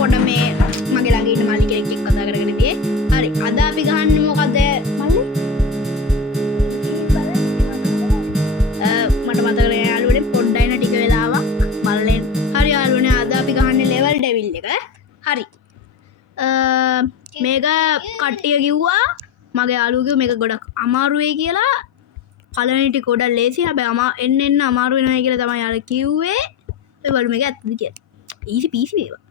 පොඩ මේ මගේ ළඟ ඉන්න මල්ලි කෙනෙක් එක්ක කතා කරගෙන ඉතියේ. හරි. අද අපි ගහන්නේ මොකද්ද මල්ලි? මට මතක නෑ යාළුවනේ පොඩ්ඩයි න ටික වෙලාවක් බලන්න. හරි යාළුවනේ අද අපි ගහන්නේ ලෙවල් ඩෙවිල් එක. හරි. මේක කට්ටිය කිව්වා මගේ යාළුවෝ කිව්වා මේක ගොඩක් අමාරු වෙයි කියලා. පළවෙනි ටික ගොඩක් ලේසි. හැබැයි එන්න අමාරු වෙනවා කියලා තමයි යාළුවා කිව්වේ. ඔය බලමු මේක ඇත්තද කියලා. ඊසි පීසි වේවා.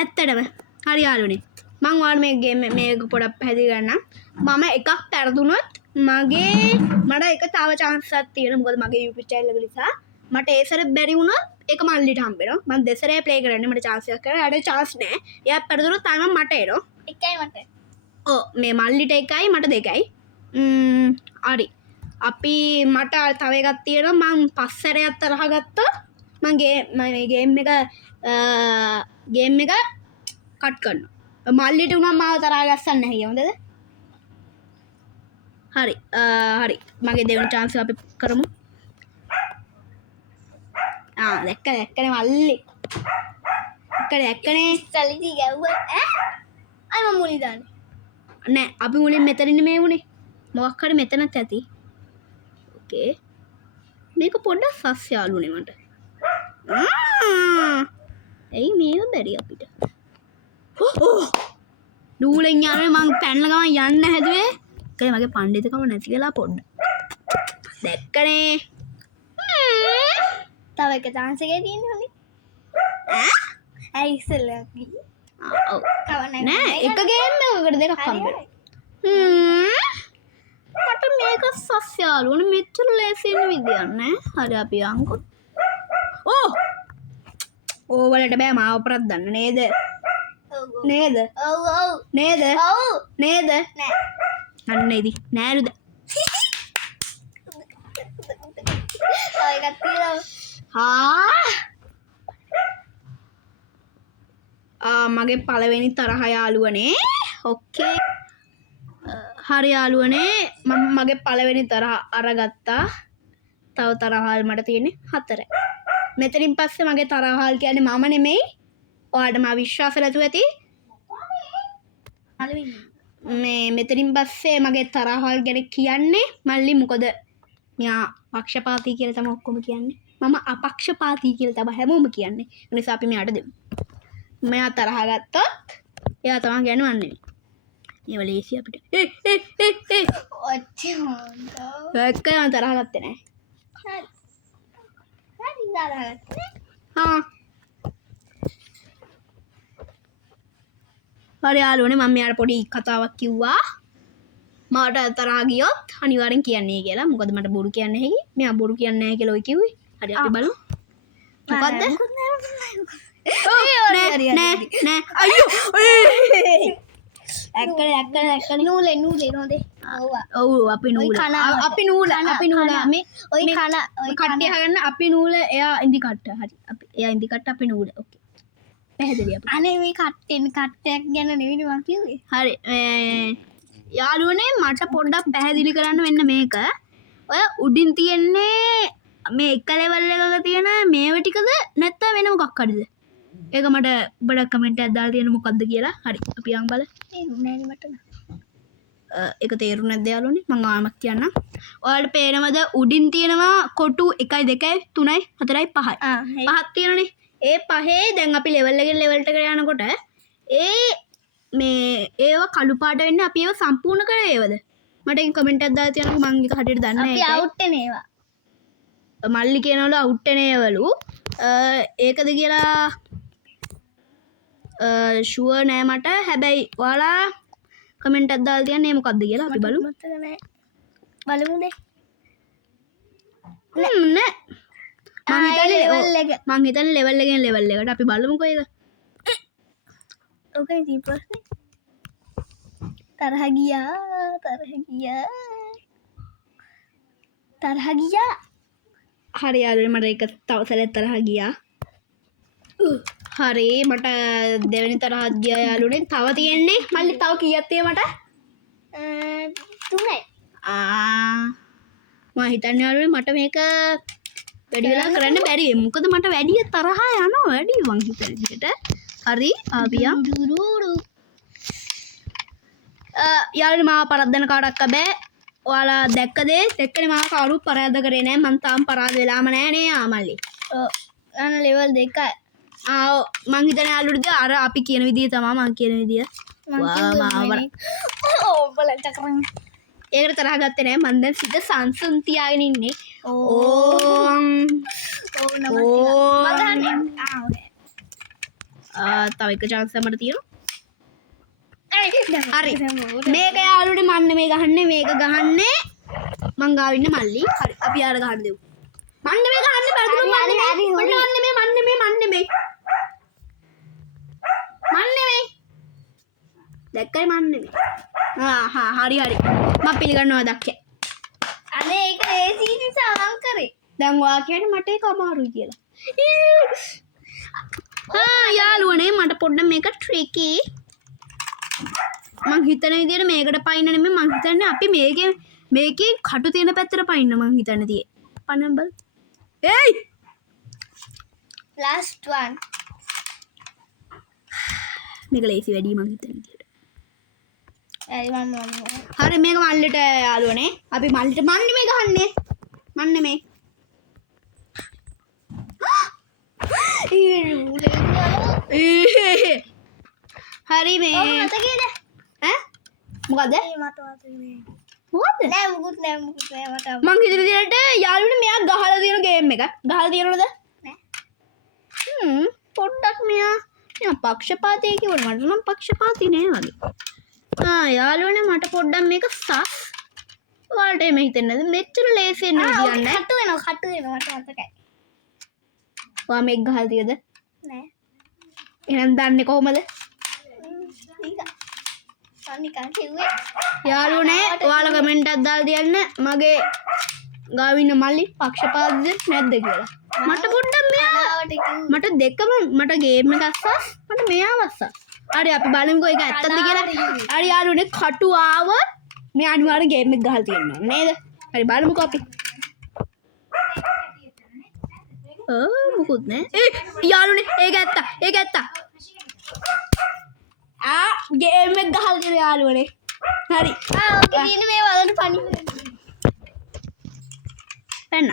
ඇත්තටම හරි යාළුවනේ මම ඔයාලට මේ ගේම් මේක පොඩක් පැහැදිලි කරන්නම්. මම එකක් පෙරදුනොත් මට එක තව chance එකක් තියෙනවා. මොකද මගේ YouTube channel එක නිසා මට ඒ සැරේ බැරි වුණොත් ඒක මල්ලිට හම්බෙනවා. මම දෙසරේ play කරන්නේ මට chance එකක් කරලා. යාට chance නැහැ. එයා පෙරදුනොත් තමයි මට එනවා. එකයි මට. ඔව් මේ මල්ලිට එකයි මට දෙකයි. හරි. අපි මට තව එකක් තියෙනවා. මම පස්සරයක් තරහ ගත්තා. මම මේ ගේම් එක කට් කරනවා. මල්ලිට උනම් මාව තරහා ගස්සන්න නැහැ හොඳද? හරි. හරි. මගේ දෙවෙනි chance එක අපි කරමු. දැක්කනේ මල්ලි. දැක්කනේ. සල්ලි ගැව්වා ඈ. අය මම මුලි දාන්නේ. නෑ අපි මුලින් මෙතනින් මේ වුණේ. මොකක් හරි මෙතනත් ඇති. ඕකේ. මේක පොඩ්ඩක් සස් යාළුනේ මට. ඇයි මේව බැරි අපිට? නූලෙන් යන්නේ මං පැනලා ගමන් යන්න හැදුවේ. ඒකයි මගේ පඬිතුකම නැති වෙලා පොඩ්ඩ. දැක්කනේ. තව එක chance එකේ තියෙනවනේ. ඇයි ඉස්සෙල්ලා ගිහින්. ඔව්. කවන්නේ නෑ එක ගේම් එකකට දෙකක් හම්බෙනවා. මට මේක සස් යාළුවනේ මෙච්චර ලේසි වෙන විදියක් නෑ. හරි අපි යන්කෝ. ඕවලට බෑ මාව ප්‍රද්දන්න නේද? නේද? ඔව් ඔව්. නේද? ඔව්. නේද? නෑ. අන්න ඉදි නෑරුද? තව එකක් තියෙනවා. මගේ පළවෙනි තරහ යාළුවනේ. ඕකේ. හරි යාළුවනේ මම මගේ පළවෙනි තරහ අරගත්තා. තව තරහල් මට තියෙන්නේ 4. මෙතනින් පස්සේ මගේ තරහල් කියන්නේ මම නෙමෙයි. ඔයාලට මා විශ්වාස නැතුව ඇති. මේ මෙතනින් පස්සේ මගේ තරහල් ගැන කියන්නේ මල්ලි මොකද මෙයා පක්ෂපාතී කියලා තමයි ඔක්කොම කියන්නේ. මම අපක්ෂපාතී කියලා තමයි හැමෝම කියන්නේ. ඒ නිසා අපි මෙයාට දෙමු. මෙයා තරහ ගත්තොත් එයා තමයි ගන්නවන්නේ. ඒව ලේසි අපිට. ඔච්චර හොඳ. එක්කම තරහ ගත්තේ නැහැ. හරි. හරි දාගත්තා. හරි යාළුවනේ මම මෙයාට පොඩි කතාවක් කිව්වා. මට තරහා ගියොත් අනිවාර්යෙන් කියන්නේ කියලා. මොකද මට බොරු කියන්නේ නැහැ. මෙයා බොරු කියන්නේ නැහැ කියලා ඔය කිව්වේ. හරි අපි බලමු. මොකද්ද? නෑ අයියෝ. ඇක්කනේ නූලේ නොදේ. ඔව් අපි නූල මේ ඔය කන ඔය කට්ටිය හගන්න අපි නූල එයා ඉදි කට්ට. හරි අපි එයා ඉදි කට්ට අපි නූල. ඕකේ පැහැදිලි අපි. අනේ මේ කට්ටයක් ගැන නෙවෙයි මම කිව්වේ. හරි යාළුවනේ මට පොඩ්ඩක් පැහැදිලි කරන්න වෙන්න මේක. ඔය උඩින් තියෙන්නේ මේ එක ලෙවල් එකක තියෙන මේව ටිකද නැත්නම් වෙන මොකක් හරිද? ඒක මට ඔබට කමෙන්ට් එකක් දාලා තියෙන මොකද්ද කියලා. හරි අපි යන් බලමු. තේරුන්නේ නැහැ මට. ඒක තේරුන්නේ නැද්ද යාළුවනේ? මම ආමක් කියන්නම්. ඔයාලට පේනවද උඩින් තියෙනවා කොටු 1 2 3 4 5යි. පහක් තියෙනනේ. ඒ පහේ දැන් අපි ලෙවල් එකෙන් ලෙවල් එකට යනකොට මේ ඒව කළු පාට වෙන්නේ අපි ඒව සම්පූර්ණ කරේ ඒවද? මට ඒක කමෙන්ට් එකක් දාලා තියන්න මම ඒක හරියට දන්නේ නැහැ. අපි අවුට් වෙන ඒවා. මල්ලි කියනවලු අවුට් වෙන ඒවලු. ඒකද කියලා ෂුවර් නෑ මට. හැබැයි ඔයාලා කමෙන්ට් එකක් දාලා තියන්න මේ මොකද්ද කියලා අපි බලමු. මතක නැහැ. බලමුද? නෑ. මං හිතන්නේ ලෙවල් එකෙන් ලෙවල් එකට අපි බලමුකෝ ඒක. ඕකේ දීපස්. තරහ ගියා. හරි යාළුවනේ මට ඒක තව සැරයක් තරහ ගියා. හරි මට දෙවෙනි තරහක් ගියා යාළුවනේ. තව තියෙන්නේ මල්ලි තව කීයක් තියෙන්නේ මට? 3යි. මම හිතන්නේ යාළුවනේ මට මේක වැඩි වෙලා කරන්න බැරි මොකද මට වැඩි තරහ යනවා වැඩි මං හිතන විදිහට හරි ආවියා යාළුවනේ මාව පරද්දන කාටක් බෑ ඔයාලා දැක්කදේ දැක්කනේ මාව කවුරුත් පරද්ද කරේ නෑ මං තාම පරාද වෙලාම නෑ නේ ආමල්ලි අන ලෙවල් 2යි මං හිතන්නේ යාළුවනේ අර අපි කියන විදිය තමයි මං කියන විදිය ඔබලට කරන්න ඒකට තරහ ගත්තේ නෑ මං දැන් සිත සංසුන් තියාගෙන ඉන්නේ තව එක chance එකක් මට තියෙනවා හරි මේක යාළුවනේ මන්න මේ ගහන්නේ මේක ගහන්නේ මං ගාව ඉන්න මල්ලි හරි අපි ආර ගහන්න දෙමු මන්න මේ ගහන්නේ බරදුන මන්නේ දැක්කයි මන්නේ හරි මම පිළිගන්නවා දැක්කේ අනේ ඒක ලේසි නිසා මං කරේ දැන් ඔයා කියන්නේ මට ඒක අමාරුයි කියලා යාළුවනේ මට පොඩ්ඩක් මේක ට්‍රිකි මං හිතන විදිහට මේකට පයින්න නෙමෙයි මං හිතන්නේ අපි මේකේ කටු තියෙන පැත්තට පයින්න මං හිතන්නේ tie පන්නන් බල ඒයි last one මේක ලේසි වැඩි මං හිතන විදිහට ඇයි මම හරි මේක මල්ලිට යාළුවනේ අපි මල්ලිට මන්නේ මේ ගහන්නේ මන්නේ මේ හරි මේ මතකේද ඈ මොකද මට මතකනේ මොකද නෑ මුකුත් නෑ මට මං හිතන විදිහට යාළුවනේ මෙයා ගහලා තියෙන ගේම් එක ගහලා තියෙනවද නෑ පොඩ්ඩක් මෙයා පක්ෂපාතී කිව්වනේ මට නම් පක්ෂපාතී නෑ වගේ යාළුවනේ මට පොඩ්ඩක් මේක සස් ඔයාලට එමෙ හිතෙන්නද මෙච්චර ලේසියෙන් නෙවෙයි කියන්නේ කටු වෙනවා මට මතකයි ඔයා මේක ගහලා තියද නෑ එහෙනම් දන්නේ කොහමද නිකන් කිව්වේ යාළුවනේ ඔයාලා කමෙන්ට් එකක් දාලා දෙන්න මගේ ගාව ඉන්න මල්ලි පක්ෂපාතීද නැද්ද කියලා මට පොඩ්ඩක් මෙයා මට දෙකම මට ගේම් එකක් අස්සස් මට මෙයා අස්සස් හරි අපි බලමුකෝ ඒක ඇත්තද කියලා හරි යාළුවනේ කටු ආවොත් මේ අනිවාර්යෙන් ගේම් එක ගහලා තියෙනවා නේද හරි බලමුකෝ අපි මොකුත් නෑ යාළුවනේ ඒක ඇත්ත ගේම් එක ගහලා තියෙන යාළුවනේ හරි ඕකේ තියෙන මේ වලට පණි පැන්න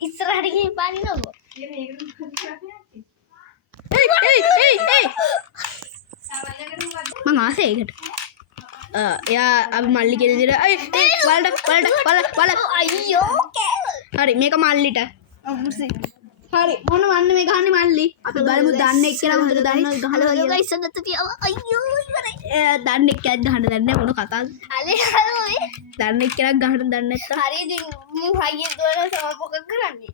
ඉස්සරහට ගිහින් පනිනවෝ මං ආසේ ඒකට එයා අපි මල්ලි කියන විදිහට වලට අයියෝ හරි මේක මල්ලිට අමුසි හරි මොන වන්න මේ ගහන්නේ මල්ලි අපි බලමු දන්නේ එක්කලා හොඳට දන්නවා ගහලා හලෝ ගයිස් අදත් තියවා අයියෝ ඉවරයි දන්නේ එක්කයක් ගහන්න දන්නේ නැහැ මොන කතාවද අලේ හලෝයි දන්නේ එක්කයක් ගහන්න දන්නේ නැත්තා හරි ඉතින් මු හයිය දුවන සම මොකක් කරන්නේ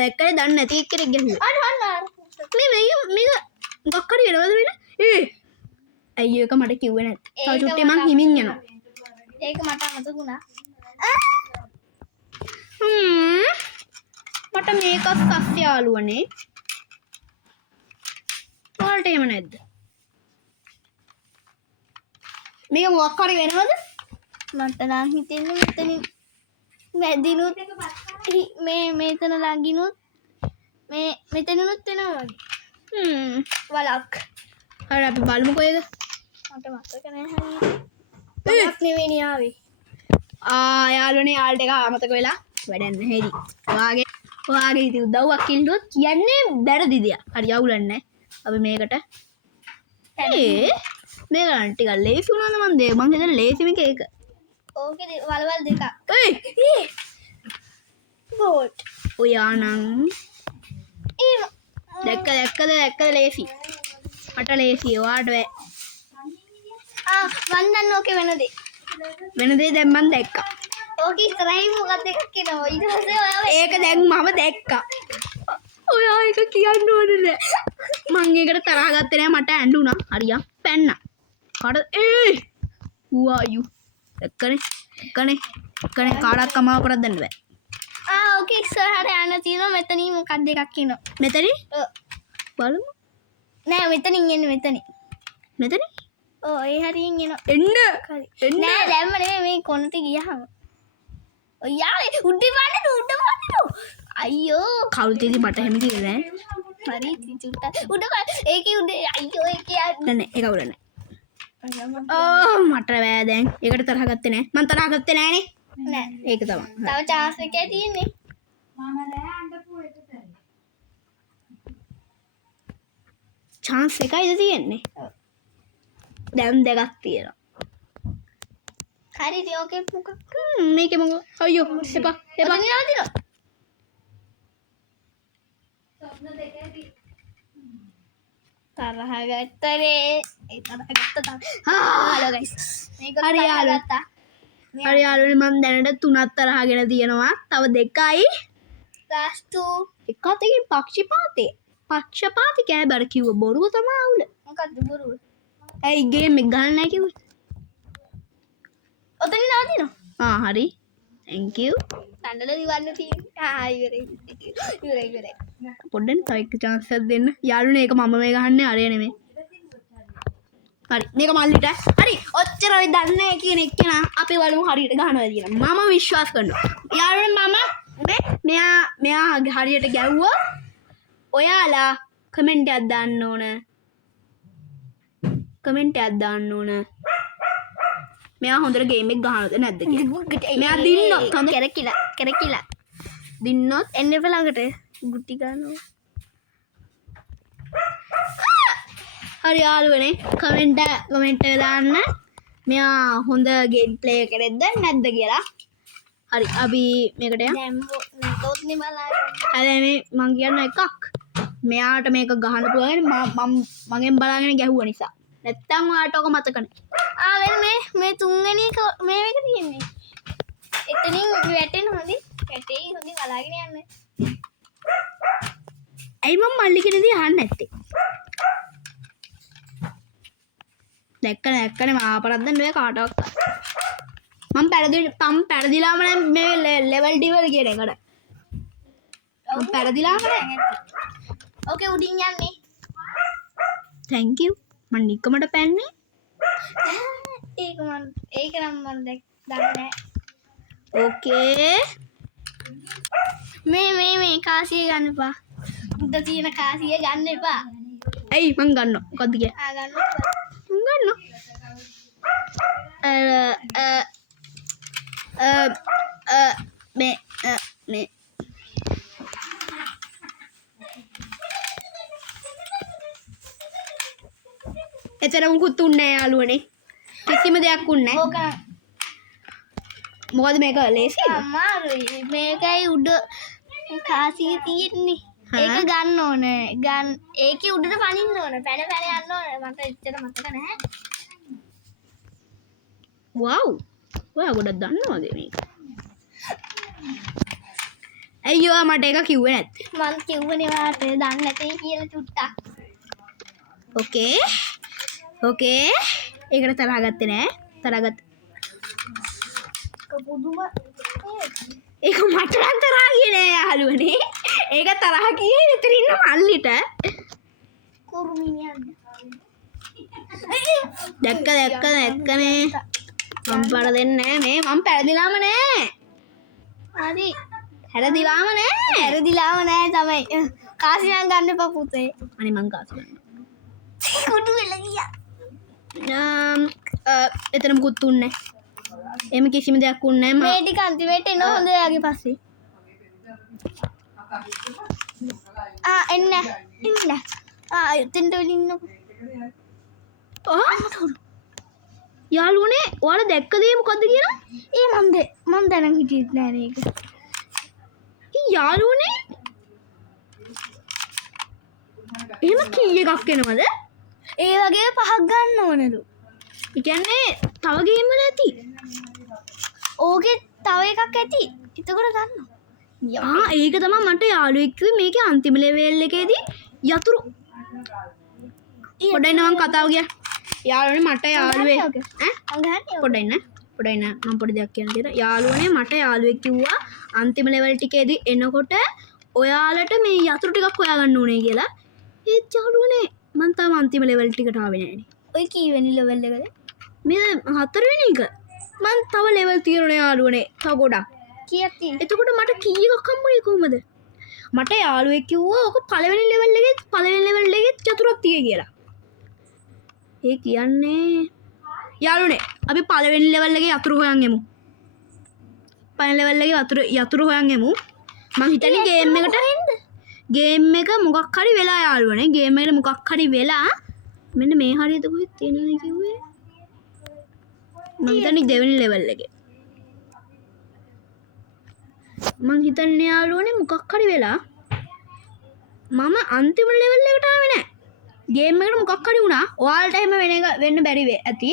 දැක්කනේ දන්නේ නැති එක්කෙනෙක් ගැහුවා අන්න මේක මොකක් හරි වෙනවද වෙන අයියෝ එක මට කිව්වේ නැත් තව චුට්ටේ මං හිමින් යනවා ඒක මට අමතකුණා මට මේක සස් යාළුවනේ ඔයාලට එහෙම නැද්ද මේක මොකක් හරි වෙනවද මට නම් හිතෙන්නේ මෙතනින් වැදිනුත් මේ මෙතන ළඟිනුත් මේ මෙතනනුත් වෙනවා වලක් හරි අපි බලමුකෝ ඒක මට මතක නැහැ හරියට නෙවෙයි ආවේ යාළුවනේ යාළුවට එක අමතක වෙලා වැඩක් නැහැ ඉතින් ඔයාගේ ඉතින් උදව්වක් කිල්ලුවොත් කියන්නේ බැරදි දෙයක් හරි අවුලක් නැහැ අපි මේකට මේක නම් ටිකක් ලේසි වුණාද මන් හිතන්නේ ලේසිම එක ඕකේ වලවල් දෙකක් බෝට් ඔයා නම් දැක්කද ලේසි මට ලේසි ඔයාට බෑ මන් දන්න ඕකේ වෙන දේ දැන් මන් දැක්කා ඕකේ ඉස්සරහින් මොකක්ද එකක් කියනවා ඊට පස්සේ ඔයාලා ඒක දැන් මම දැක්කා ඔයා ඒක කියන්න ඕනේ නෑ මං ඒකට තරහ ගත්තේ නෑ මට ඇඬුණා හරියා පැන්නා who are you එක්කනේ කාටවත් කමාව කරක් දෙන්න බෑ ඕකේ ඉස්සරහට යන්න තියෙනවා මෙතනින් මොකක්ද එකක් කියනවා මෙතනින් බලමු නෑ මෙතනින් එන්නේ මෙතනින් ඒ හරියෙන් එනවා එන්න නෑ දැම්ම නෙමෙයි මේ කොනට ගියහම ඔයාලේ උඩ බලන්න අයියෝ කවුරුත් ඉතින් මට එහෙම කිව්වේ නෑ. හරි ඉතින් චුට්ටක් උඩ ඒකේ උඩ අයියෝ ඒකේ නෑ ඒක අවුල නෑ. මට බෑ දැන්. ඒකට තරහ ගත්තේ නෑ. මං තරහ ගත්තේ නෑනේ. නෑ ඒක තමයි. තව chance එකයි තියෙන්නේ chance එකයිද තියෙන්නේ? දැන් දෙකක් තියෙනවා. හරි ඉතින් ඕකේ මොකක් මේකේ මම අයියෝ එපා එපා. ඔතන නවතිනවා තරහ ගත්තරේ ඒ තරහ ගත්තා හලෝ ගයිස් මේක හරි යාළුවෝ. ගත්තා හරි යාළුවනේ මම දැනට 3ක් තරහගෙන තියෙනවා. තව 2යි. last two එකක් එකකින් පක්ෂපාති කෑබර කිව්ව බොරුව තමයි අවුල. මොකක්ද බොරුව ඇයි ගේම් එක ගහන්න නැහැ කිව්වේ? ඔතන නවතිනවා හරි. thank you. තණ්ඩල දිවන්න තියෙන්නේ ඉවරයි පොඩ්ඩක් තව එක chance එකක් දෙන්න. යාළුවනේ ඒක මම මේ ගහන්නේ අරය නෙමෙයි. හරි. මේක මල්ලිට. හරි. ඔච්චර ඔය දන්නේ නැහැ කියන එක්කෙනා අපි වලමු හරියට ගහනවා කියලා. මම විශ්වාස කරනවා. යාළුවනේ මම මෙයා හරියට ගැව්වොත් ඔයාලා කමෙන්ට් එකක් දාන්න ඕන. මෙයා හොඳට ගේම් එක ගහනවද නැද්ද කියලා. මෙයා දින්නොත් හොඳ කැරකිලා දින්නොත් එන්න එපා ළඟට ගුටි ගන්නවා හරි යාළුවනේ කමෙන්ට් එක දාන්න. මෙයා හොඳ ගේම් ප්ලේ කරේද නැද්ද කියලා. හරි අපි මේකට යමු. දැන් මේකත් නිමලාගෙන හැබැයි මං කියන්න එකක්. මෙයාට මේක ගහන්න පුළුවන් මගෙන් බලාගෙන ගැහුවා නිසා. නැත්තම් ඔයාට ඔක මතක නැහැ. මේ තුන්වෙනි එක මේ එක තියෙන්නේ එතනින් වැටෙන හොඳින් වැටෙයි හොඳින් බලාගෙන යන්න ඇයි මම මල්ලි කෙනදී අහන්න නැත්තේ? දැක්කනේ මාපරද්දන්න ඔය කාටවත්. මම පැරදිලාම මේ ලෙවල් ඩිවල් කියන එකට. මම පැරදිලාම නෑ. ඕකේ උඩින් යන්නේ thank you. මම නිකමට පැන්නේ. ඒක නම් මම දන්නේ නැහැ ඕකේ. මේ කාසිය ගන්න එපා උඩ තියෙන කාසිය ගන්න එපා ඇයි මං ගන්නවා. මොකද්ද කියන්නේ? ගන්න මං ගන්නවා. මේ එතන මුකුත් උන්නේ නැහැ යාළුවනේ. කිසිම දෙයක් උන්නේ නැහැ. ඕක මොකද මේක ලේසිද? අමාරුයි මේකයි උඩ කාසිය තියෙන්නේ ඒක ගන්න ඕනේ ඒකේ උඩට පනින්න ඕනේ පැන යන්න ඕනේ මට එච්චර මතක නැහැ වව්. ඔයා ගොඩක් දන්නවද මේක? අයියෝ මට ඒක කිව්වේ නැත්තේ. මං කිව්වනේ වාට දන්නේ නැතේ කියලා චුට්ටක් ඕකේ. ඒකට තරහ ගත්තේ නෑ. පුදුම ඒක මට නම් තරහ ගියේ නෑ යාළුවනේ. ඒක තරහ ගියේ විතර ඉන්න මල්ලිට. කුරුමිනියන් දැක්කනේ. මම පර දෙන්නේ නෑ මේ. මම පැරදිලාම නෑ. හරි හැරදිලාම නෑ. ඇරදිලාම නෑ තමයි කාසියන් ගන්න එපා පුතේ අනේ මං කාසි ගන්නවා. කුඩු වෙලා ගියා එතන මුකුත් උන්නේ නැහැ. එහෙම කිසිම දෙයක් උන්නේ නැහැ. මේ ටික අන්තිමේට එන හොඳ යාගේ පස්සේ එන්න එතෙන්ට වෙලින්නකො යාළුවනේ ඔයාලා දැක්කද මොකද්ද කියලා? මම දැනන් හිටියෙත් නෑ මේක යාළුවනේ එහෙම කී එකක් එනවද? ඒ වගේ 5ක් ගන්න ඕනලු. ඒ කියන්නේ තව ගේම් වල ඇති. ඕකේ තව එකක් ඇති. එතකොට ගන්නවා. ඒක තමයි මට යාළුවෙක් කිව්වේ මේකේ අන්තිම ලෙවල් එකේදී යතුරු. පොඩ්ඩක් මම කතාව ගියා. යාළුවනේ මට යාළුවෙක් පොඩ්ඩක් මම පොඩි දෙයක් කියන්න තියෙනවා. යාළුවනේ මට යාළුවෙක් කිව්වා අන්තිම ලෙවල් ටිකේදී එනකොට ඔයාලට මේ යතුරු ටිකක් හොයාගන්න ඕනේ කියලා. ඒත් යාළුවනේ මං තාම අන්තිම ලෙවල් ටිකට ආවේ නෑනේ. ඔය කීවෙනි ලෙවල් එකද? මේ 4 වෙනි එක. මං තව ලෙවල් තියෙනවා යාළුවනේ. තව ගොඩක්. කීයක් තියෙනවද? එතකොට මට කී එකක් හම්බුනේ කොහමද? මට යාළුවෙක් කිව්වා ඕක පළවෙනි ලෙවල් එකේ චතුරක් තියෙයි කියලා. ඒ කියන්නේ යාළුවනේ අපි පළවෙනි ලෙවල් එකේ යතුරු හොයන් යමු. පළවෙනි ලෙවල් එකේ යතුරු හොයන් යමු. මං හිතන්නේ ගේම් එක මොකක් හරි වෙලා යාළුවනේ. ගේම් එකට මොකක් හරි වෙලා මෙන්න මේ හරියට කොහෙද තියෙනවද කිව්වේ. මං හිතන්නේ දෙවෙනි ලෙවල් එකේ. මං හිතන්නේ යාළුවනේ මොකක් හරි වෙලා මම අන්තිම ලෙවල් එකට ආවේ නැහැ. ගේම් එකට මොකක් හරි වුණා. ඔයාලට එහෙම වෙන්න බැරි ඇති.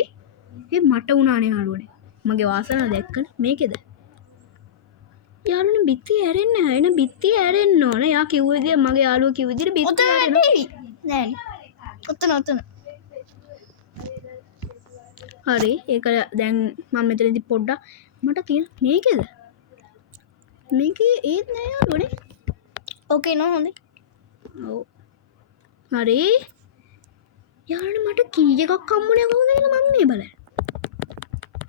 ඒ මට වුණානේ යාළුවනේ. මගේ වාසනාව දැක්කනේ මේකේද? යාළුවනේ බිත්තිය ඇරෙන්න එන බිත්තිය ඇරෙන්න ඕන. යා කිව්ව විදිහ මගේ යාළුවා කිව්ව විදිහට බිත්තිය ඇරෙන්න. නෑ. ඔතන. හරි ඒක දැන් මම මෙතනදී පොඩ්ඩක් මට කියන මේකේද? මේකේ ඒත් නෑ යාළුවනේ. ඕකේ නෝ හොඳයි. ඔව්. හරි. යාළුවනේ මට කී එකක් හම්බුනේ කොහොමද කියලා මම මේ බලන්න.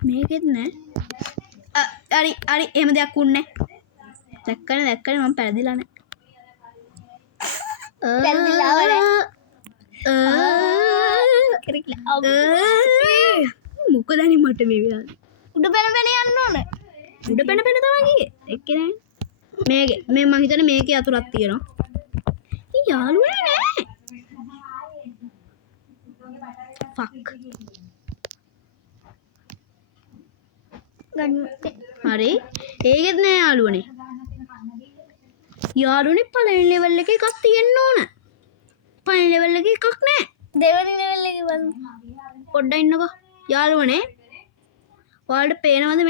මේකෙත් නෑ. හරි එහෙම දෙයක් උන්නේ නෑ. දැක්කනේ මම පැරදිලා නෑ. පැරදිලාව නෑ. මොකද අනේ මට මේ වෙලාවේ උඩ පැන යන්න ඕන. උඩ පැන තමයි ගියේ. එක්කේ නෑ. මේ මං හිතන්නේ මේකේ අතුරක් තියෙනවා. ඒ යාළුවනේ නෑ. ෆක්. හරි. ඒකෙත් නෑ යාළුවනේ. යාළුවනේ පළවෙනි ලෙවල් එකේ එකක් තියෙන්න ඕන. පළවෙනි ලෙවල් එකේ එකක් නෑ. දෙවෙනි ලෙවල් එකේ බලමු. පොඩ්ඩක් ඉන්නකෝ. යාළුවනේ. ඔයාලට පේනවද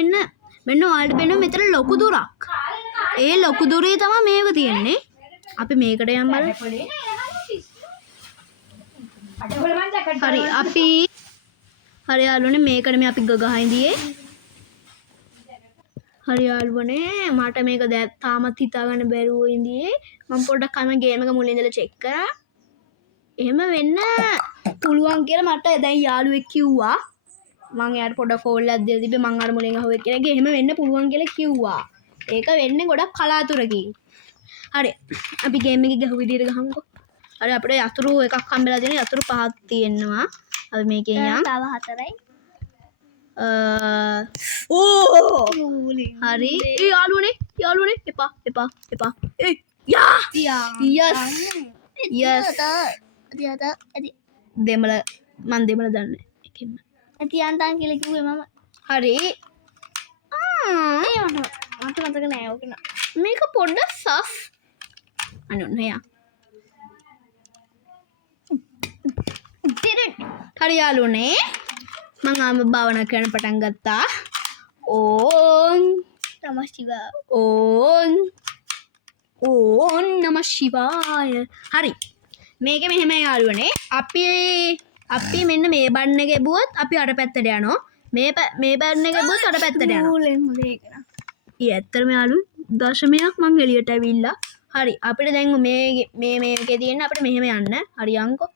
මෙන්න ඔයාලට පේනවා මෙතන ලොකු දුරක්. ඒ ලොකු දුරේ තමයි මේක තියෙන්නේ. අපි මේකට යන් බලමු. හරි යාළුවනේ මේකට මේ අපි ගගහින් දියේ. හරි යාළුවනේ මට මේක තාමත් හිතා ගන්න බැරුව ඉඳියේ. මම පොඩ්ඩක් අම ගේම් එක මුලින් ඉඳලා චෙක් කරා. එහෙම වෙන්න පුළුවන් කියලා මට දැන් යාළුවෙක් කිව්වා. මං එයාට පොඩක් කෝල් එකක් දීලා තිබ්බේ මං අර මුලින් අහුවෙක් කියලා. එහෙම වෙන්න පුළුවන් කියලා කිව්වා. ඒක වෙන්නේ ගොඩක් කලාතුරකින්. හරි. අපි ගේම් එකේ ගහුව විදියට ගහමුකෝ. හරි අපිට යතුරු එකක් හම්බෙලා තියෙනවා. යතුරු පහක් තියෙනවා. අපි මේකෙන් යන්. තව 4යි. හරි. ඒ යාළුවනේ එපා. ඒ යා. Yes. දෙමළ මන් දෙමළ දන්නේ. එකෙන්ම. තියන්තන් කියලා කිව්වේ මම. හරි. මට මතක නෑ ඕක නා. මේක පොඩ්ඩක් සස්. අනොන්න යා. හරි යාළුවනේ. මං ආම භාවනා කරන්න පටන් ගත්තා. ඕන් නමः ශිවාය. ඕන් නමः ශිවාය. හරි. මේක මෙහෙම යාළුවනේ. අපි මෙන්න මේ බන් එක එබුවොත් අපි අර පැත්තට යනවා. මේ බන් එක එබුවොත් අර පැත්තට යනවා. මූලෙන් මුලේ කරා. ඊ ඇත්තටම යාළුවෝ දශමයක් මං එළියට ඇවිල්ලා. හරි. අපිට දැන් මේකේ තියෙන අපිට මෙහෙම යන්න. හරි යන්කෝ.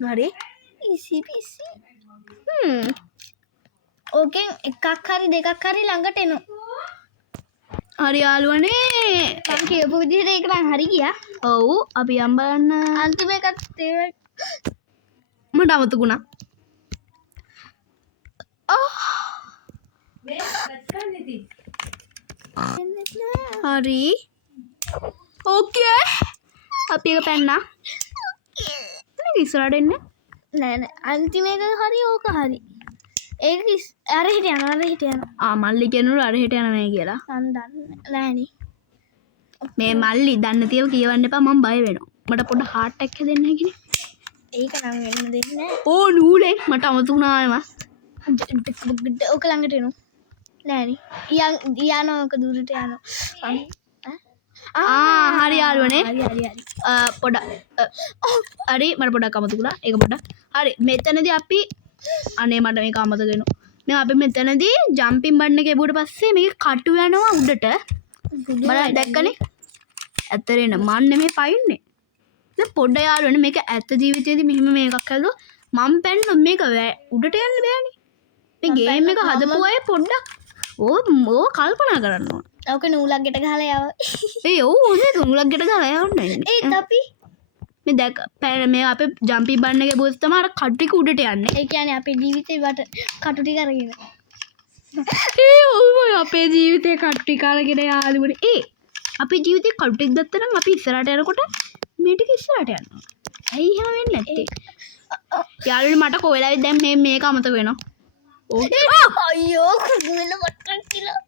හරි. ඉසි පිසි. ඕකෙන් එකක් හරි දෙකක් හරි ළඟට එනවා. හරි යාළුවනේ. මම කියපු විදිහට ඒක නම් හරි ගියා. ඔව් අපි යම් බලන්න. අන්තිම එකත් මට අමතකුණා. හරි. ඕකේ. අපි එක පැන්නා. මේක ඉස්සරහට එන්න. නෑ අන්තිම එක හරි ඕක හරි. ඒක අර හිටියනවා. මල්ලි කියනවලු අර හිට යනවා කියලා. මන් දන්නේ නෑනේ. මේ මල්ලි දන්න තියව කියවන්න එපා මම බය වෙනවා. මට පොඩ හાર્ට් එකක් හැදෙන්න හැකිනේ. ඒක නම් වෙන්න දෙන්නේ නෑ. ඕ නූලේ මට අමතුණාම. ඕක ළඟට එනවා. නෑනේ. යනවා ඕක දුරට යනවා. හරි යාළුවනේ. හරි. පොඩ හරි මට පොඩක් අමතුණා. ඒක පොඩක්. හරි මෙතනදී අපි අනේ මට මේක අමතක වෙනවා. දැන් අපි මෙතනදී ජම්පින් බටන් එක එපුවට පස්සේ මේක කටු යනවා උඩට. බලන්න දැක්කනේ? ඇතරේන මන් නෙමෙයි පයින්නේ. දැන් පොඩ යාළුවනේ මේක ඇත්ත ජීවිතේදී මෙහෙම මේකක් හදුවා මම පැන්න මේක උඩට යන්න බෑනේ. මේ ගේම් එක හදපු අය පොඩ්ඩක් ඕ කල්පනා කරන්න ඕන. ඕක නූලක් ගෙට ගහලා යව. ඒ ඔව් හොඳේ තුමුලක් ගෙට ගහලා යවන්න ඒ අපි මේ දැක පැන මේ අපේ ජම්පි බන්න එකේ බෝස් තමයි අර කට්ටික උඩට යන්නේ ඒ කියන්නේ අපේ ජීවිතේ වට කටු ටික අරගෙන. ඒ ඔව් අපේ ජීවිතේ කට්ටි කාලගෙන යාළුවනේ ඒ අපේ ජීවිතේ කටු ටික දැත්තනම් අපි ඉස්සරහට යනකොට මේ ටික ඉස්සරහට යනවා ඇයි එහෙම වෙන්නේ නැත්තේ යාළුවනේ මට කොහෙලාවෙත් දැන් මේක අමතක වෙනවා අයියෝ කුදුල වට්ටක් කියලා.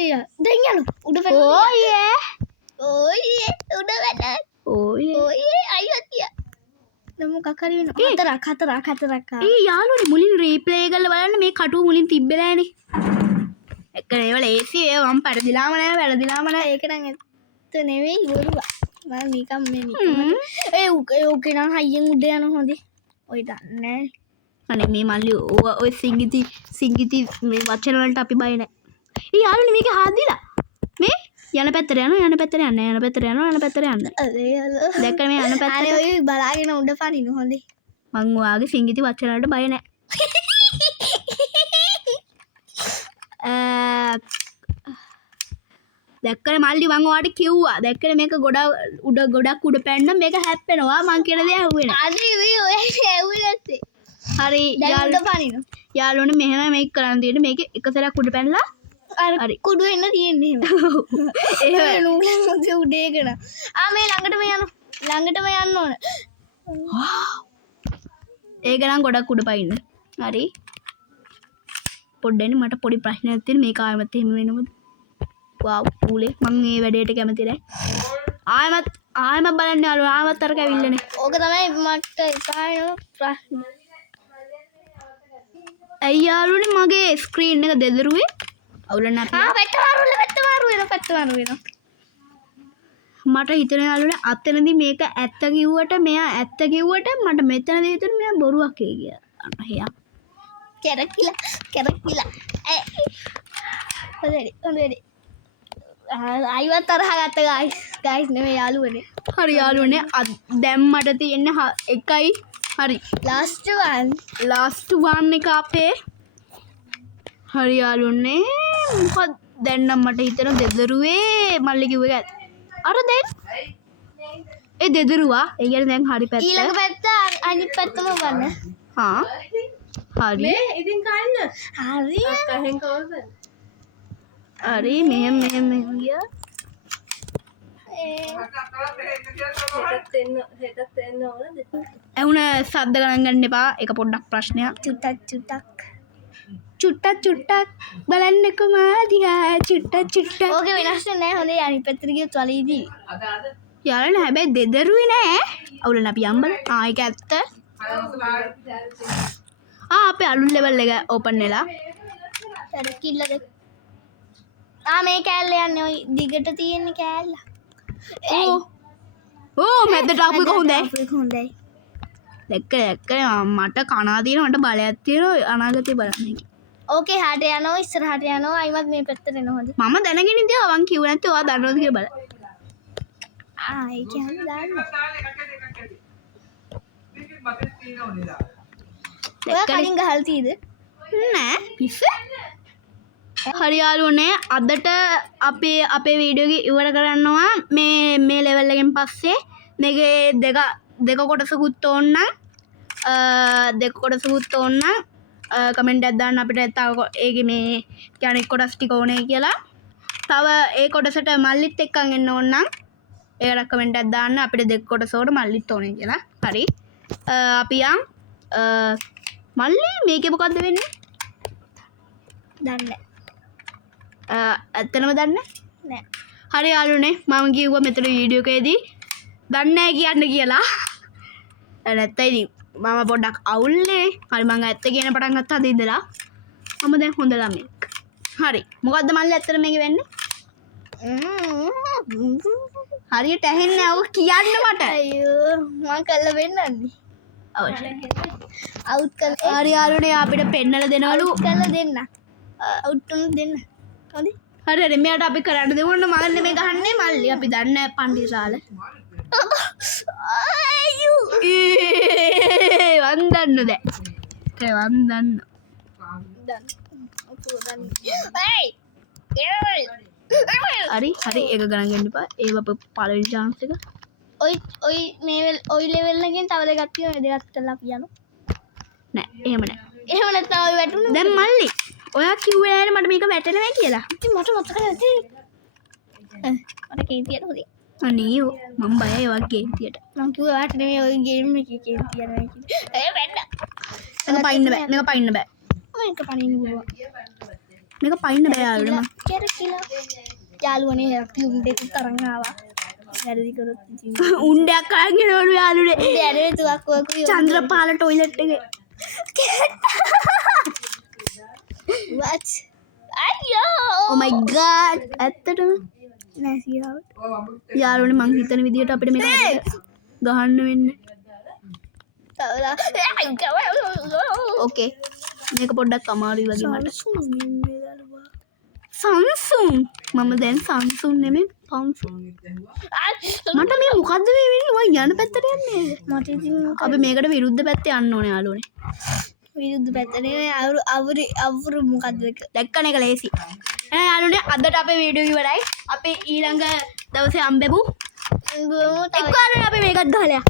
එයා දැන් යනවා උඩ පැන. ඕයේ ඕයේ උඩ වැට. ඕයේ ඕයේ අයියෝ තියා. නම් මොකක් හරි වෙනවා. හතරක්. ඒ යාළුවනේ මුලින් රීප්ලේ කරලා බලන්න මේ කටුව මුලින් තිබ්බේ නෑනේ එක්කනේ ඒවල ඒසි ඒ මම පරදිලාම නෑ ඒක නම් ඇත්ත නෙවෙයි බොරුවා. මම නිකම් මේ ඒ ඕකේ නම් හයියෙන් උඩ යන හොඳේ. ඔය දන්නේ අනේ මේ මල්ලි ඔය සිංගිති මේ වචන වලට අපි බය නෑ ඒ යාළුවනේ මේක හාදිලා මේ යන පැත්තට යනවා යන පැත්තට යන්න අනේ අලෝ. දැක්කම මේ යන පැත්තට අනේ ඔය බලාගෙන උඩ පනින්න හොඳේ. මං ඔයාගේ සිංගිති වචන වලට බය නෑ දැක්කනේ මල්ලි මං ඔයාට කිව්වා දැක්කනේ මේක ගොඩක් උඩ පැන්න මේක හැප්පෙනවා මං කියන දේ ඇහුවේ නෑ අනේ මේ ඔය ඇවුවේ නැත්තේ. හරි දැන් උඩ පනින්න. යාළුවනේ මෙහෙම මේක කරන්න තියෙන්නේ මේක එක සැරයක් උඩ පැනලා අර හරි. කුඩු වෙන්න තියෙන්නේ එහෙම. ඒ නූලෙන් උඩේ ගන. මේ ළඟටම යන්න ඕන. ඒක නම් ගොඩක් උඩ පයින්න හරි පොඩ්ඩනේ මට පොඩි ප්‍රශ්නයක් තියෙන මේක ආයෙමත් එහෙම වෙනවද වාව් ඌලේ මම මේ වැඩේට කැමති නැහැ ආයෙමත් බලන්න යාළුවා ආයෙමත් අර කැවිල්ලනේ ඕක තමයි මට එපායන ප්‍රශ්න. ඇයි යාළුවනේ මගේ ස්ක්‍රීන් එක දෙදරුවේ අවුල නැහැ පැත්ත මාරු වෙනවා. මට හිතෙන යාළුවනේ අතනදී මේක ඇත්ත කිව්වට මෙයා ඇත්ත කිව්වට මට මෙතනදී හිතෙන මෙයා බොරුවක් කියලා. අන්න එයා කැරකිලා. හොඳයි. අයිවත් තරහ ගත්ත ගයිස් නෙමෙයි යාළුවනේ. හරි යාළුවනේ දැන් මට තියෙන එකයි හරි ලාස්ට් වන් එක අපේ හරි යාළුවනේ මොකද දැන් නම් මට හිතෙන දෙදරුවේ මල්ලි කිව්ව එක අර දැන් ඒ දෙදරුවා ඒ කියන්නේ දැන් හරි පැත්ත ඊළඟ පැත්ත අනිත් පැත්තම ගන්න. හා හරි ඉතින් කන්න හරි කහෙන් කවද හරි මෙහෙම ගියා හෙටත් එන්න ඕනද එහුණ සද්ද ගණන් ගන්න එපා එක පොඩ්ඩක් ප්‍රශ්නයක් චුට්ටක් බලන්නකො මාදිහා චුට්ටක් ඕකේ වෙනස් නැහැ. හොඳේ අනිත් පැත්තට ගියොත් වලීදී. යාළුවනේ හැබැයි දෙදරුවේ නෑ අවුලන අපි යම්බල ඒක ඇත්ත අපේ අලුත් ලෙවල් එක ඕපන් වෙලා අර කිල්ලද මේ කෑල්ල යන්නේ ওই දිගට තියෙන කෑල්ල. ඕ මැදට ආපු එක හොඳයි හොඳයි. දැක්ක මට කනා තියෙන මට බලයක් තියෙනවා අනාගතේ බලන්න ඕකේ හාට යනවා ඉස්සරහට යනවා අයිමත් මේ පැත්තට එනවා හොඳේ. මම දැනගෙන ඉඳියා වන් කිව්ව නැත්නම් ඔයා දන්නවද කියලා බලන්න ඒ කියන්නේ දාන්න. ඔයා කලින් ගහලා තියෙද? නෑ පිස්ස හරි යාළුවනේ අදට අපේ වීඩියෝ එක ඉවර කරනවා මේ ලෙවල් එකෙන් පස්සේ මේකේ දෙක කොටසකුත් ඕන්නම් කමෙන්ට් එකක් දාන්න අපිට තව ඒකේ මේ කියන්නේ කොටස් ටික ඕනේ කියලා තව ඒ කොටසට මල්ලිත් එක්කන් එන්න ඕන නම් ඒකට කමෙන්ට් එකක් දාන්න අපිට දෙක කොටසකට මල්ලිත් ඕනේ කියලා හරි අපි යන් මල්ලි මේකේ මොකද්ද වෙන්නේ දන්නේ ඇත්තනම දන්නේ නෑ. හරි යාළුවනේ මම කිව්වා මෙතන වීඩියෝ එකේදී දන්නේ නැහැ කියන්න කියලා නැත්නම් ඉතින් මම පොඩ්ඩක් අවුල්නේ හරි මම ඇත්ත කියන පටන් ගත්තා අද ඉඳලා මම දැන් හොඳ ළමෙක් හරි මොකද්ද මල්ලි ඇත්තට මේක වෙන්නේ හරියට ඇහෙන්නේ නැහැ ඔක කියන්න මට අයියෝ මම කල්ලා වෙන්නන්නේ. අවුට් කළා. හරි යාළුවනේ අපිට පෙන්නලා දෙනවලු කල්ලා දෙන්න. අවුට් උන් දෙන්න. හොඳයි. හරි මෙයාට අපි කරන්න දෙමුන්න මම නෙමෙයි ගහන්නේ මල්ලි අපි දන්නේ පන්තිශාල අයියෝ වන්දන්න දැන් වන්දන්න දන්න. ඔකෝ දන්න. හරි හරි ඒක ගණන් ගන්න එපා. ඒව අපේ පළවෙනි chance එක. ඔයි ඔයි ලෙවල් එකෙන් තව දෙකක් තියෙනවා. ඒ දෙකත් කරලා අපි යනවා. නෑ එහෙම නෑ. එහෙම නැත්නම් ඔය වැටුනේ. දැන් මල්ලි ඔයා කිව්වේ නෑනේ මට මේක වැටෙනවා කියලා. ඉතින් මට මතක නැති. මට කේන්තියට හොදේ. අනේ මම බයයි ඔයා කේන්තියට. මං කිව්වා වාට නෙමෙයි ඔය ගේම් එකේ කේන්තියනවා කියලා. ඒ වැන්න. මේක පයින්න බෑ. මේක පයින්න බෑ. මේක පණින්න පුළුවන්. මේක පයින්න බෑ යාළුවනේ. කෙරකිලා. යාළුවනේ අපි උන් දෙක තරංග ආවා. වැරදි කරොත් ඉතින්. උණ්ඩයක් අරන් එනවලු යාළුවනේ. දැනේ තුවක් වගේ චන්ද්‍රපාල টয়ලට් එකේ. what අයියෝ oh my god ඇත්තටම නෑ සියාවට යාළුවනේ මං හිතන විදියට අපිට මේක ගහන්න වෙන්නේ. ඕකේ මේක පොඩ්ඩක් අමාරුයි වගේ මට. සංසුන් මම දැන් සංසුන් නෙමෙයි සංසුන්. මට මේ මොකද්ද මේ වෙන්නේ? මම යන පැත්තට යන්නේ. මට ඉතින් අපි මේකට විරුද්ධ පැත්තේ යන්න ඕනේ යාළුවනේ. විරුද්ධ පැත්තනේ අවුරු මොකද්ද එක දැක්කන එක ලේසි. එහෙනම් යාළුවනේ අදට අපේ වීඩියෝ ඉවරයි. අපි ඊළඟ දවසේ අම්බෙමු. එක්කවරනේ අපි මේකත් ගහලා.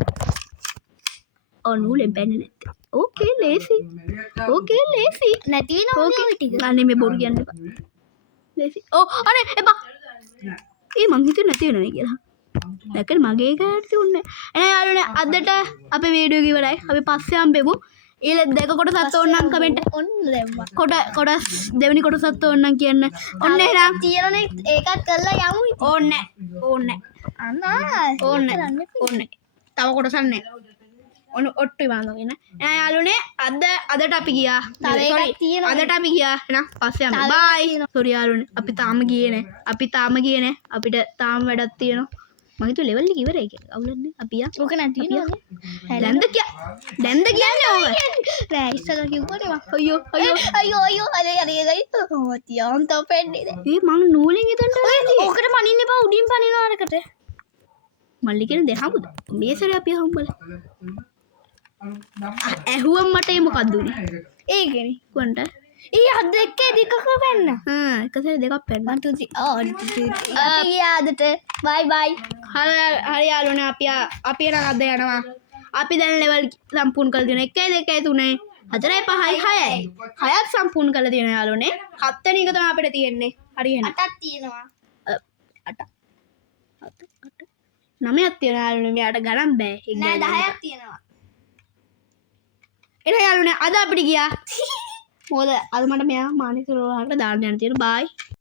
ඔව් නූලෙන් පැන්නේ නැත්තේ. ඕකේ ලේසි. ඕකේ ලේසි. නැති වෙනවා ඕකේ ඔය ටික අනේ මේ බොරු කියන්න එපා. ලේසි. ඕ අනේ එපා. ඒ මං හිතුවේ නැති වෙනවා කියලා. දැක්කනේ මගේ එකකට තියුන්නේ. එහෙනම් යාළුවනේ අදට අපේ වීඩියෝ එක ඉවරයි. අපි පස්සේ අම්බෙමු. ඊළ දෙක කොටසත් ඕනනම් කමෙන්ට් ඔන්න දැම්මා කොටස් දෙවෙනි කොටසත් ඕනනම් කියන්න. ඔන්න එහෙනම් තියෙනනේ ඒකත් කරලා යමු ඕන්නේ ඕන්නේ අනා ඕන්නේ ඕන්නේ. තව කොටසක් නැහැ. ඔන්න ඔට්ටු වංගගෙන. එහෙනම් යාළුවනේ අදට අපි ගියා. තව එකක් Sorry, තියෙනවා. අදට අපි ගියා. එහෙනම් පස්සේ යමු. තව එකක් බයි. තියෙනවා. සෝරි යාළුවනේ. අපි තාම ගියේ නැහැ. අපිට තාම වැඩක් තියෙනවා. මම හිතුව ලෙවල් එක ඉවරයි කියලා. අවුලන්නේ අපි යා. ඕක නැති වෙනවනේ දැන්ද කියන්නේ ඕක. නෑ ඉස්සලා කිව්වනේ මම අයියෝ අයියෝ. අයියෝ අනේ ගයිස් තියන් තොපෙන්නේ ඒ මං නූලෙන් හිතන්න ඕකට පනින්න එපා උඩින් පනිනවරකට මල්ලි කියන දෙහමුද මේ සැරේ අපි හම්බල ඇහුවම් මට ඒ මොකක්ද උනේ ඒකනේ කොන්ට ඊ අද එක්කේ දෙකක වෙන්න එක සැරේ දෙකක් පැන්න මන්තුති ආදට බයි බයි හරි යාළුවනේ අපි එන අද යනවා අපි දැන් ලෙවල් සම්පූර්ණ කරලා තියෙනවා 1 2 3 4 5 6යි 6ක් සම්පූර්ණ කරලා තියෙනවා යාළුවනේ 7 වෙනි එක තමයි අපිට තියෙන්නේ හරි එහෙනම් අටක් තියෙනවා 9ක් තියෙනවා යාළුවනේ මෙයාට ගණන් බෑ නෑ 10ක් තියෙනවා එන යාළුවනේ අද අපිට ගියා මොකද අද මට මෙයා මානසික රෝහලට දාන්න යන්න තියෙනවා බයි